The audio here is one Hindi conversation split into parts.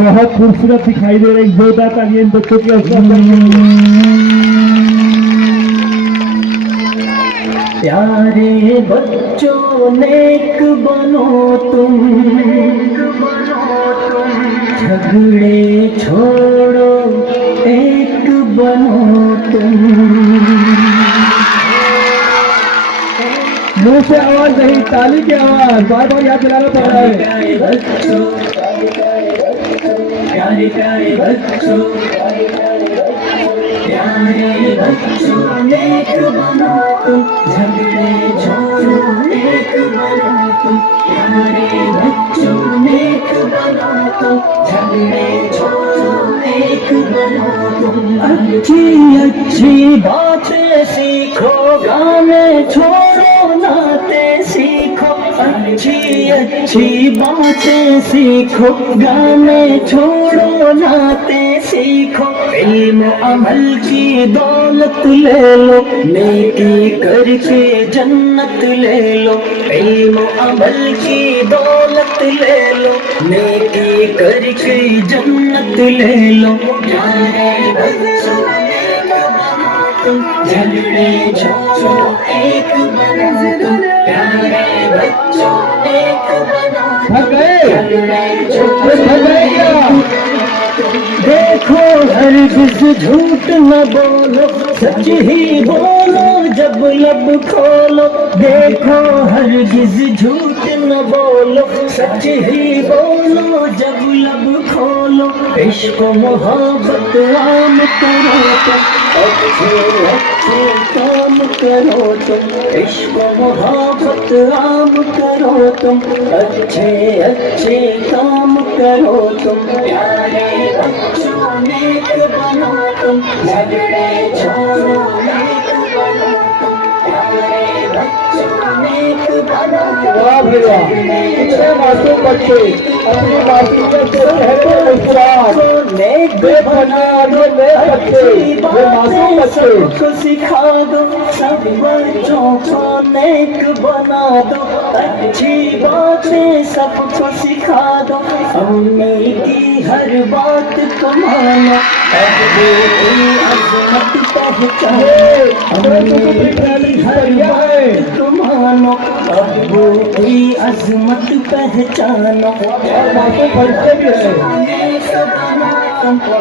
बहुत खूबसूरत दिखाई दे रही जोरदार तालियां इन बच्चों की हौसला अफजाई के लिए। प्यारे बच्चों नेक बनो तुम, झगड़े छोड़ो एक बनो तुम। मुंह से आवाज नहीं, ताली की आवाज बार बार याद दिलाना पड़ रहा है। प्यारे बच्चों, प्यारे प्यारे बच्चों, प्यारे बच्चों नेक बनो तुम, झगड़े छोड़ो एक बनो तुम। प्यारे बच्चों नेक बनो तुम, झगड़े छोड़ो एक बनो तुम। अच्छी अच्छी बातें सीखो, गाने छोड़ो नाते सीखो। अच्छी अच्छी बातें सीखो, गाने छोड़ो नाते सीखो। इल्म अमल की दौलत ले लो, नेकी करके जन्नत ले लो। इल्म अमल की दौलत ले लो, नेकी करके जन्नत ले लो। प्यारे बच्चों नेक बनो तुम, झगड़े छोड़ो एक बनो तुम। प्यारे बच्चों नेक बनो तुम, झगड़े छोड़ो एक। देखो हरगिज़ झूठ न बोलो, सच ही बोलो जब लब खोलो। देखो हरगिज़ झूठ न बोलो, सच ही बोलो जब लब खोलो। इश्क मोहब्बत आम करो तुम, अच्छे अच्छे काम करो तुम। इश्क मोहब्बत आम करो तुम, अच्छे अच्छे काम करो तुम। प्यारे बच्चों नेक बनो तुम, झगड़े छोड़ो नेक बनो तुम। प्यारे बच्चों नेक बनो तुम। वाह भैया, कितने मासूम बच्चे अपनी मासूमियत से कहते मुस्कुराहट नेक बना दो नए बच्चे, ये मासूम बच्चे। सबको सिखा दो, सब बच्चों को नेक बना दो। अच्छी बातें सबको सिखा दो, अम्मी की हर बात को मानो। अब्बू की अजमत पहचानो, अम्मी की हर बात को मानो। अब्बू की अजमत पहचानो। और मासूम बच्चे भी है।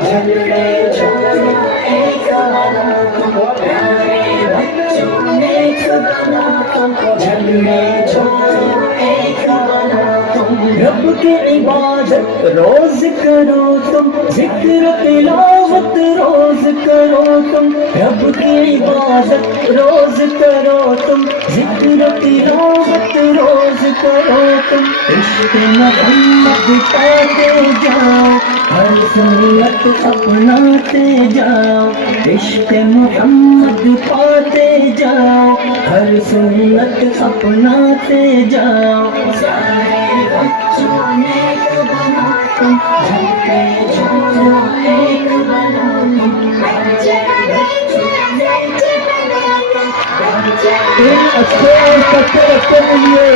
झगड़े छोड़ो एक बनो तुम, प्यारे बच्चों नेक बनो तुम। झगड़े छोड़ो एक बनो तुम। रब की इबादत रोज करो तुम, जिक्र तिलावत रोज करो तुम। रब की इबादत रोज करो तुम, जिक्र तिलावत रोज करो तुम। इश्क मोहम्मद पाते जाओ, हर सुन्नत अपनाते जाओ। इश्क मोहम्मद पाते जाओ, हर सुन्नत अपनाते जाओ। सारे बच्चों नेक बनो तुम, झगड़े छोड़ो एक बनो तुम। इन अच्छे और सच्चे बच्चों के लिए